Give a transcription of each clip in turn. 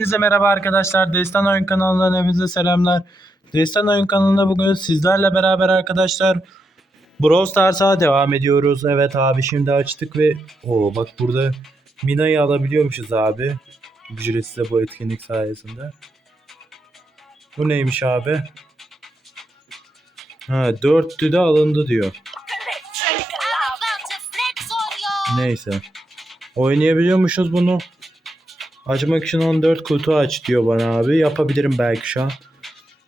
Herkese merhaba arkadaşlar. Destan Oyun kanalından hepinize selamlar. Destan Oyun kanalında bugün sizlerle beraber arkadaşlar Brawl Stars'a devam ediyoruz. Evet abi şimdi açtık ve o bak burada Mina'yı alabiliyormuşuz abi. Ücretsiz bu etkinlik sayesinde. Bu neymiş abi? Ha 4'lü de alındı diyor. Neyse. Oynayabiliyormuşuz bunu. Açmak için 14 kutu aç diyor bana abi. Yapabilirim belki şu an.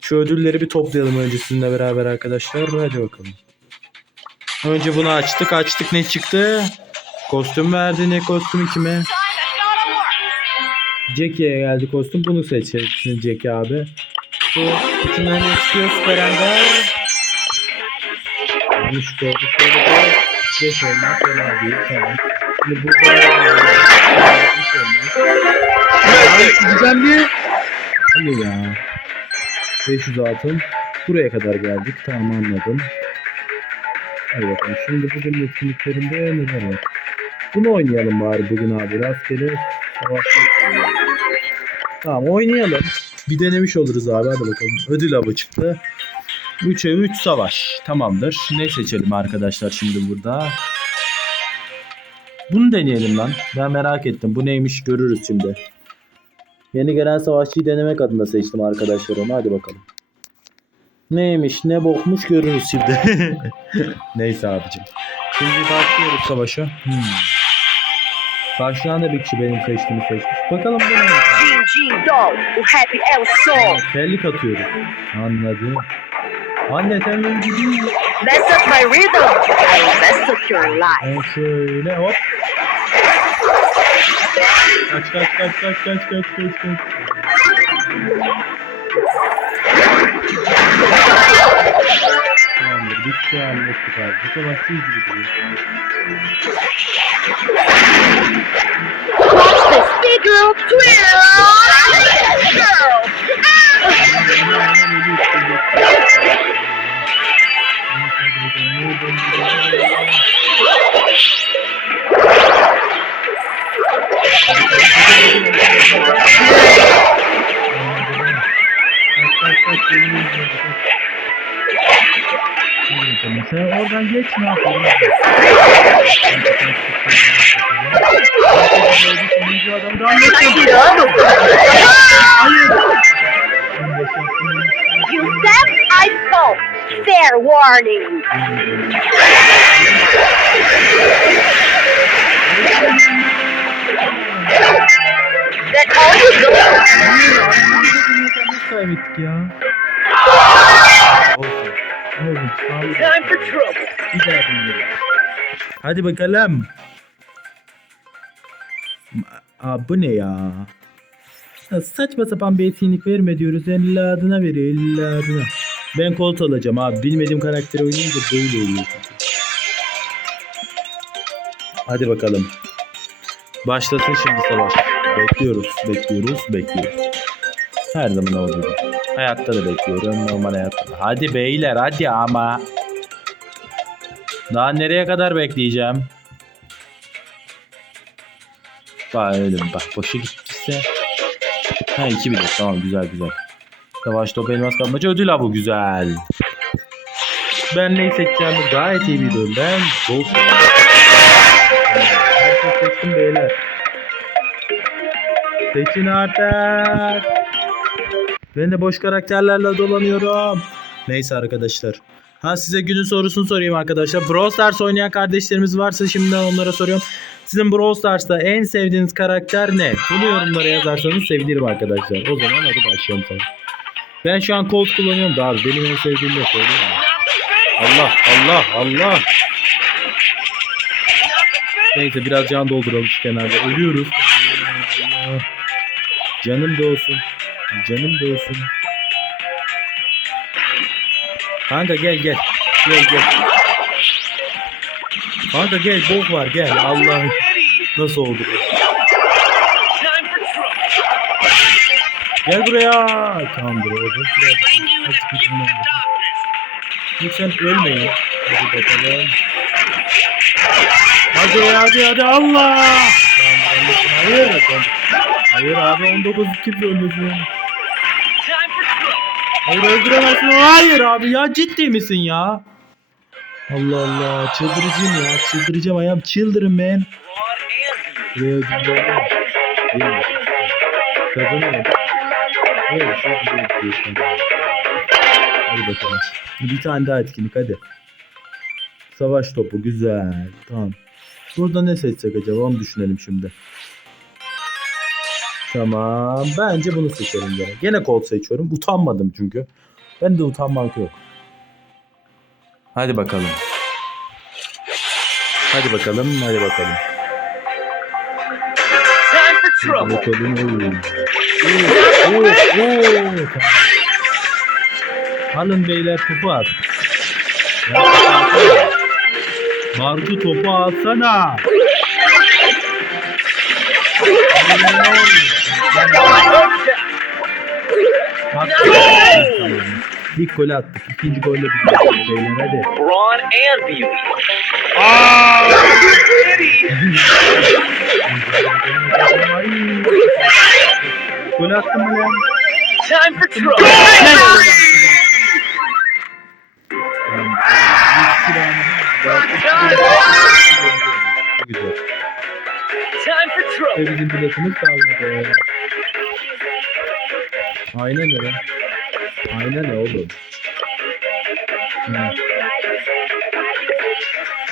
Şu ödülleri bir toplayalım öncesinde beraber arkadaşlar. Hadi bakalım. Önce bunu açtık. Açtık ne çıktı? Kostüm verdi. Ne kostümü kime? Jackie'ye geldi kostüm. Bunu seçersin Jackie abi. Bu ne çıkıyor? Süper Ender. 3 oldu. Şöyle de 5 olmak fena değil. Tamam. Şimdi burada 3 olmak. Gideceğim diye. Hayır ya. 500 altın. Buraya kadar geldik. Tamam anladım. Hadi bakalım. Şimdi bugün etkinliklerinde neler var? Bunu oynayalım bari bugün abi. Rastgele. Tamam oynayalım. Bir denemiş oluruz abi. Hadi bakalım. Ödül avı çıktı. 3'e 3 savaş. Tamamdır. Ne seçelim arkadaşlar şimdi burada? Bunu deneyelim lan. Ben merak ettim. Bu neymiş görürüz şimdi. Yeni gelen savaşçıyı denemek adına seçtim arkadaşlar onu. Hadi bakalım. Neymiş ne bokmuş görürüz şimdi. Neyse abicim. Şimdi başlıyoruz savaşa. Hmm. Başlayan da bir kişi benim seçtiğimi seçmiş. Bakalım bu El Sol. Terlik atıyoruz. Anladım. Anne sen benim gibi. Mess up my rhythm, I will mess up your life. Ben şöyle hop. Kaç kaç kaç kaç kaç kaç kaç kaç. Tamamdır. Bir şey hallettik abi. Bu savaş iyi gibi duruyor. Watch this big girl thrill. Sen oradan geç ne yapalım? Sonuncu adamdan You said I spoke. Fair warning. That all you do kaybettik ya. Time for trouble. Hadi bakalım. Aa, bu ne ya? ya? Saçma sapan bir etkinlik verme diyoruz. İlla adına veriyor. illa adına. Ben kolt alacağım abi. Bilmediğim karakteri oynayınca böyle oluyor. Hadi bakalım. Başlasın şimdi savaş. Bekliyoruz, bekliyoruz, bekliyoruz. Her zaman olduğu gibi. Hayatta da bekliyorum, normal hayatta da. Hadi beyler hadi ama. Daha nereye kadar bekleyeceğim? Bak öyle mi? Bak boşa gittiyse. Ha iki bilet tamam güzel güzel. Savaş top elmas kapmaca ödül avı güzel. Ben neyi seçeceğimi gayet iyi biliyorum. Ben Gold Herkes beyler. Seçin artık. Ben de boş karakterlerle dolanıyorum. Neyse arkadaşlar. Ha size günün sorusunu sorayım arkadaşlar. Brawl Stars oynayan kardeşlerimiz varsa şimdiden onlara soruyorum. Sizin Brawl Stars'ta en sevdiğiniz karakter ne? Bunu yorumlara yazarsanız sevinirim arkadaşlar. O zaman hadi başlayalım tabii. Ben şu an Colt kullanıyorum da abi. Benim en sevdiğim de söyleyeyim? Allah Allah Allah. Neyse biraz can dolduralım şu kenarda. Ölüyoruz. Canım da olsun. Canım da olsun. Kanka gel gel. Gel gel. Kanka gel bok var gel. Allah nasıl oldu? Gel buraya. Tamamdır gücümden vurayım. Lütfen ölmeyin. Hadi bakalım. Hadi hadi hadi Allah. Hayır. Hayır abi 19 kimse ölmesin. Hayır öldüremezsin. Hayır abi ya ciddi misin ya? Allah Allah çıldıracağım ya çıldıracağım? Kazanıyor. Evet çok güzel gidiyorsun. Hadi bakalım. Bir tane daha etkinlik hadi. Savaş topu güzel. Tamam. Burada ne seçsek acaba onu düşünelim şimdi. Tamam. Bence bunu seçelim gene. Gene kol seçiyorum. Utanmadım çünkü. Ben de utanmak yok. Hadi bakalım. Hadi bakalım. Hadi bakalım. Hadi bakalım. Oo. Oo. Oo. Alın beyler topu at. Bartu topu alsana. Bak. İlk golü attık. İkinci golle bitirdik beyler hadi. Brawn and beauty. Ay. Gol attım mı lan? Time for trouble. Güzel. Time for trouble. bizim biletimiz kalmadı. Aynen öyle. Aynen öyle oğlum. Hı.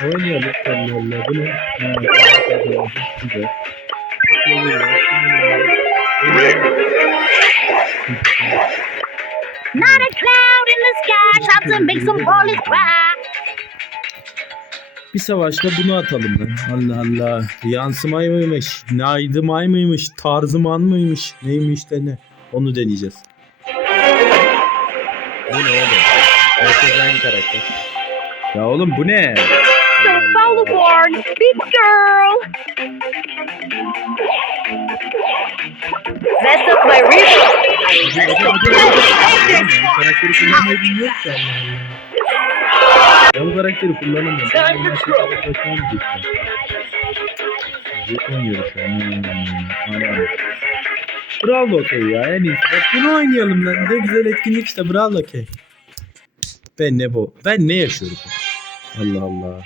Oynayalım Allah Allah. Bu ne? Ha, Güzel. Not a cloud in the sky to make some boys cry. Bir savaşta bunu atalım lan. Allah Allah. Yansımay mıymış? Naydımay mıymış? Tarzıman mıymış? Neymiş de ne? Onu deneyeceğiz. Bu ne oğlum? Herkes aynı karakter. Ya oğlum bu ne? So follow born, big girl. Mess up my bu karakteri kullanmayı bilmiyorum ki. Ben bu karakteri kullanamıyorum. Ben diyecektim. Jet oynuyor şu an. Anladım. Brawl okey ya en iyisi. Bak bunu oynayalım lan. Ne güzel etkinlik işte Brawl okey. Ben ne bu? Ben ne yaşıyorum? Allah Allah.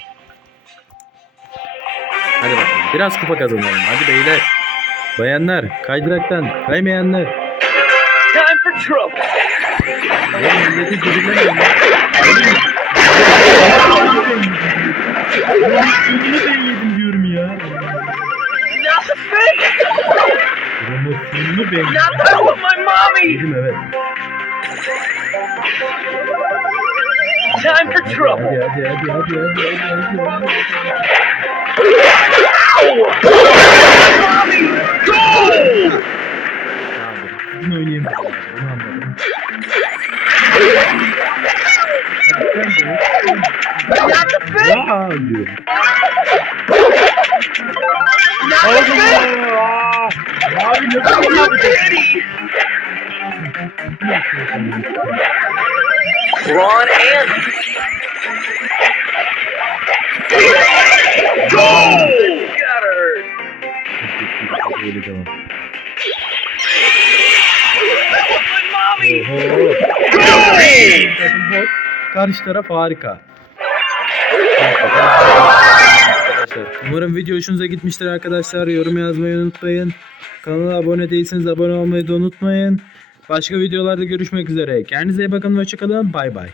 Hadi bakalım. Biraz kupa kazanalım. Hadi beyler. Bayanlar, kaydıraktan, kaymayanlar. Time for trouble. Milleti ya. Oğlum şunu ben yedim diyorum ya. Not the fish. Promosyonunu ben yedim. Not that with my mommy. Yedim evet. Time for Hadi trouble. hadi hadi hadi hadi hadi hadi hadi. Mommy, go! Tamam, Bugün oynayayım. Bunu anladım. Hadi sen de. Not the fish. Abi ne kadar Kitty. Brawn and go! Bot. Karşı taraf harika. Umarım video hoşunuza gitmiştir arkadaşlar. Yorum yazmayı unutmayın. Kanala abone değilseniz abone olmayı da unutmayın. Başka videolarda görüşmek üzere. Kendinize iyi bakın hoşçakalın. Bay bay.